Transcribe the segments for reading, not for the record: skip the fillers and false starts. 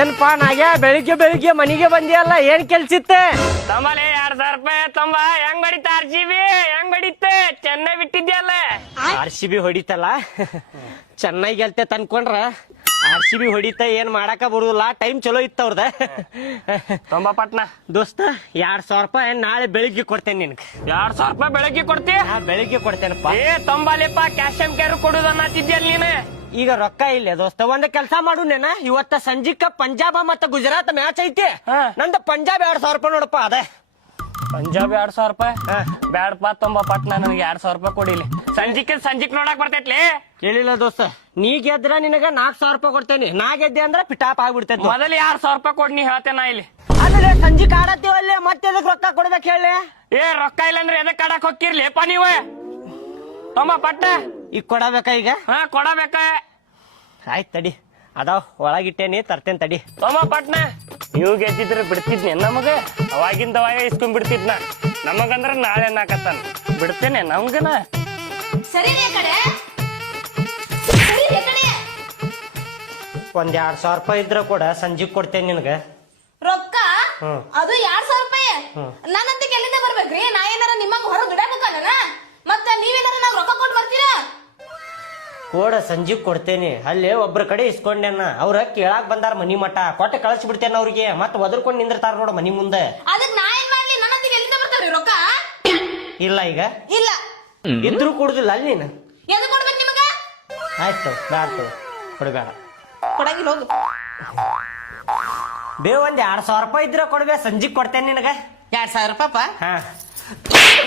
ಏನ್ಪಾ ನಾಗ್ಯ ಬೆಳಿಗ್ಗೆ ಬೆಳಿಗ್ಗೆ ಮನಿಗೆ ಬಂದಿಯಲ್ಲ ಏನ್ ಕೆಲ್ಸಿತ್ತೆ? ತಮ್ಮಲೆ 2000 ರೂಪಾಯಿ ತಂಬ ಹೆಂಗ್ ಬಡಿತ RCB ಹೆಂಗ್ ಬಡಿತೆ ಚೆನ್ನೈ ಬಿಟ್ಟಿದ್ಯಲ್ಲ. RCB ಹೊಡಿತಲ್ಲ ಚೆನ್ನಾಗಿ ಗೆಲ್ತೆ ಅನ್ಕೊಂಡ್ರ RCB ಹೊಡಿತ ಏನ್ ಮಾಡಾಕ ಬರುದಿಲ್ಲ. ಟೈಮ್ ಚಲೋ ಇತ್ತ ಅವ್ರದ. ತೊಂಬ ಪಟ್ನ ದೋಸ್ತ 2,000 ರೂಪಾಯಿ ನಾಳೆ ಬೆಳಿಗ್ಗೆ ಕೊಡ್ತೇನೆ ನಿನ್ಗೆ. 2,000 ರೂಪಾಯಿ ಬೆಳಗ್ಗೆ ಕೊಡ್ತಿ? ಬೆಳಿಗ್ಗೆ ಕೊಡ್ತೇನಪ್ಪ. ತೊಂಬಲೆಪ್ಪ ಕ್ಯಾಶ್ ಎಂ ಕ್ಯಾರು ಕೊಡುದನ್ನತ್ತಿದ್ಯಲ್ಲ ನೀನು. ಈಗ ರೊಕ್ಕ ಇಲ್ಲ ದೋಸ್ತ. ಒಂದ್ ಕೆಲ್ಸ ಮಾಡುನೇನ, ಇವತ್ತ ಸಂಜಿಕ ಪಂಜಾಬ ಮತ್ತ ಗುಜರಾತ್ ಮ್ಯಾಚ್ ಐತಿ. ನಂದು ಪಂಜಾಬ್ 2,000 ರೂಪಾಯಿ ನೋಡಪ್ಪ. ಅದೇ ಪಂಜಾಬ್ 2,000 ರೂಪಾಯಿ ಬ್ಯಾಡಪ್ಪ ತೊಂಬ ಪಟ್ನ ನನಗೆ 2,000 ರೂಪಾಯಿ ಕೊಡಿಲಿ. ಸಂಜಿಕ್ ನೋಡಕ್ ಬರ್ತೈತ್ಲಿ. ಕೇಳಿಲ್ಲ ದೋಸ್ತ, ನೀ ಗೆದ್ರ ನಿನಗ 4,000 ರೂಪಾಯಿ ಕೊಡ್ತೇನೆ. ನಾ ಗೆದ್ದೆ ಅಂದ್ರ ಪಿಟಾಪ್ ಆಗ್ಬಿಡ್ತೈತಿ. ಮೊದಲು 2,000 ರೂಪಾಯಿ ಕೊಡ್, ನೀ ಹೇಳ್ತೇನ ಇಲ್ಲಿ. ಅಲ್ಲೇ ಸಂಜೆ ಆಡತ್ತೀವಲ್ಲಿ ಮತ್ತೆ ಎದಕ್ ರೊಕ್ಕ ಕೊಡ್ಬೇಕು ಹೇಳಿ? ರೊಕ್ಕ ಇಲ್ಲ ಅಂದ್ರೆ ಎದಕ್ ಆಡಕ್ ಹೋಗಿರ್ಲಿಪ್ಪ ನೀವು? ತೊಂಬ ಪಟ್ಟ ಈಗ ಕೊಡಬೇಕಾ ಈಗ? ಕೊಡಬೇಕ. ಆಯ್ತ್ ತಡಿ, ಅದಾವ್ ಒಳಗಿಟ್ಟೇನಿ, ತರ್ತೇನೆ ತಡಿ. ತೊಂಬ ಪಟ್ನ ನೀವು ಗೆದ್ದಿದ್ರೆ ಬಿಡ್ತಿದ್ನಿ ನಮಗ. ಅವಾಗಿಂದ ಅವಾಗ ಇಸ್ಕೊಂಡ್ ಬಿಡ್ತಿದ್ನ. ನಮಗಂದ್ರ ನಾಳೆ ನಾಕತ್ತಾನ ಬಿಡ್ತೇನೆ ನಮ್ಗನ. ಒಂದ್ 2,000 ರೂಪಾಯಿ ಇದ್ರ ಕೂಡ ಸಂಜೆಗ್ ಕೊಡ್ತೇನೆ ನಿನಗ. ರೊಕ್ಕ ಅದು 2,000 ರೂಪಾಯಿ ನನ್ನಂತ ಎಲ್ಲಿಂದ ಬರ್ಬೇಕ್ರಿ? ನಾ ಏನಾರ ನಿಮ್ಮಂಗ ಹೊರಗ್ ಬಿಡಬೇಕಲ್ಲ? ಮತ್ತ ನೀವೇನಾರ ನಾವ್ ರೊಕ್ಕ ಕೊಟ್ಟು ಬರ್ತೀರಾ? ಕೋಡ ಸಂಜೆಗ್ ಕೊಡ್ತೇನೆ. ಅಲ್ಲೇ ಒಬ್ರ ಕಡೆ ಇಸ್ಕೊಂಡೇನ, ಅವ್ರ ಕೇಳಾಕ್ ಬಂದಾರ ಮನಿ ಮಠ. ಕೊಟ್ಟು ಕಳಿಸಿ ಬಿಡ್ತೇನೆ ಅವ್ರಿಗೆ. ಮತ್ ಒದರ್ಕೊಂಡ್ ನಿಂದಿರ್ತಾರ ನೋಡ ಮನಿ ಮುಂದೆ. ಅದಕ್ ನಾ ಏನ್ ಮಾಡ್ಲಿ? ನನ್ನಂತ ಎಲ್ಲಿಂದ ಬರ್ತಾವ್ರಿ ರೊಕ್ಕ? ಇಲ್ಲ ಈಗ ಇಲ್ಲ ಇದ್ರು ಕೊಡುದಿಲ್ಲ ಅಲ್ಲಿ ನೀನು. ಎದು ಕೊಡ್ಬೇಕು ನಿಮಗ? ಆಯ್ತು ಬ್ಯಾಡ ಕೊಡ್ಬೇಡ. ಕೊಡಂಗಿಲ್ಲ ಹೋಗು. ಒಂದ್ 2,000 ರೂಪಾಯಿ ಇದ್ರ ಕೊಡ್ಬೇ, ಸಂಜೆಗ್ ಕೊಡ್ತೇನೆ ನಿನಗ. 2,000 ರೂಪಾಯಿ ಹಾ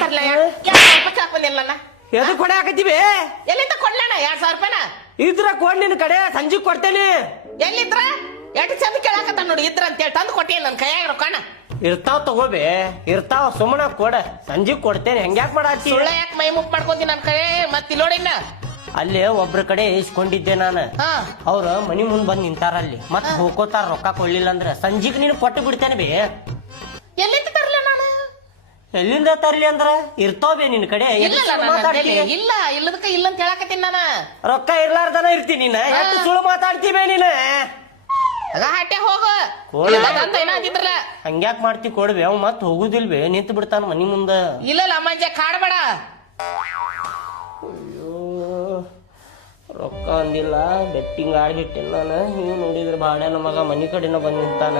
ಬರ್ಲ? 2,000 ರೂಪಾಯಿ ಚಾಪನಿಲ್ಲ ಎದು ಕೊಡ ಹಾಕತ್ತೀವಿ? ಎಲ್ಲಿಂದ ಕೊಡ್ಲಣ್ಣ 2,000 ರೂಪಾಯಿನ? ಇದ್ರ ಕೊಡ್ ನಿನ್ ಕಡೆ, ಸಂಜೆಗ್ ಕೊಡ್ತೇನೆ. ಎಲ್ಲಿದ್ರ? ಎಷ್ಟು ಚಂದ ಕೇಳಾಕತ್ತ ನೋಡಿ. ಇದ್ರ ಅಂತೇಳಿ ತಂದು ಕೊಟ್ಟಿಲ್ಲ ನನ್ ಕೈಯಾಗ ರೊಕ್ಕಣ. ಇರ್ತಾವ್ ತಗೋಬೇ, ಇರ್ತಾವ್. ಸುಮ್ಮನ ಕೊಡ, ಸಂಜೆಗ್ ಕೊಡ್ತೇನೆ. ಹೆಂಗ್ಯಾಕ್ ಮಾಡಾತಿ? ಸುಳ್ಳ ಯಾಕೆ ಮೈ ಮುಕ್ ಮಾಡ್ಕೊಂತೀನಿ ನನ್ ಕೈ? ಮತ್ ಇಲ್ಲೋಡಿನ ಅಲ್ಲೇ ಒಬ್ರ ಕಡೆ ಇಸ್ಕೊಂಡಿದ್ದೆ ನಾನು. ಅವ್ರ ಮನಿ ಮುಂದ್ ಬಂದ್ ನಿಂತಾರ ಅಲ್ಲಿ. ಮತ್ ಹೋಗೋತಾರ ರೊಕ್ಕ ಕೊಡ್ಲಿಲ್ಲ ಅಂದ್ರ. ಸಂಜೆಗ್ ನೀನು ಕೊಟ್ಟು ಬಿಡ್ತೇನೆ ಬೇ. ಎಲ್ಲಿಂದ ತರಲ ನಾನು? ಎಲ್ಲಿಂದ ತರ್ಲಿ ಅಂದ್ರ ಇರ್ತಾವ ಬೇ ನಿನ್ ಕಡೆ. ಇಲ್ಲ ಇಲ್ಲದಕ್ಕ ಇಲ್ಲ ಅಂತ ಹೇಳಾಕತ್ತೀನಿ ನಾನು. ರೊಕ್ಕ ಇರ್ಲಾರ್ದನ ಇರ್ತೀನಿ ನೀನ. ಎಷ್ಟು ಸುಳ್ಳು ಮಾತಾಡ್ತೀವಿ ನೀನು. ಹಟ್ಟೆ ಹೋಗು. ಏನಾದಿದ್ರಲ್ಲ ಹಂಗ್ಯಾಕ್ ಮಾಡ್ತಿ? ಕೊಡ್ಬೇ. ಅವ್ ಮತ್ ಹೋಗುದಿಲ್ವೇ, ನಿಂತು ಬಿಡ್ತಾನ ಮನಿ ಮುಂದ. ಇಲ್ಲ ಮಂಜ ಕಾಡ್ಬೇಡ. ರೊಕ್ಕ ಅಂದಿಲ್ಲ, ಬೆಟ್ಟಿಂಗ್ ಆಡ್ಬಿಟ್ಟಿಲ್ಲ ನಾನು. ನೀವು ನೋಡಿದ್ರೆ ಬಾಡ ನಮಗ ಮನಿ ಕಡೆನ ಬಂದ್ ನಿಂತಾನ.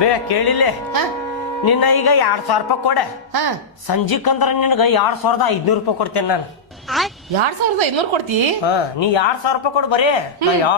ಬೇ ಕೇಳಿಲ್ಲ ನಿನ್ನ ಈಗ 2,000 ರೂಪಾಯಿ ಕೊಡ. ಸಂಜಿಕ್ ಅಂದ್ರ ನಿನಗ 2,500 ರೂಪಾಯಿ ಕೊಡ್ತೇನೆ ನಾನು. 2,500 ಕೊಡ್ತಿ? ನೀ 2,000 ರೂಪಾಯಿ ಕೊಡು ಬರೀ.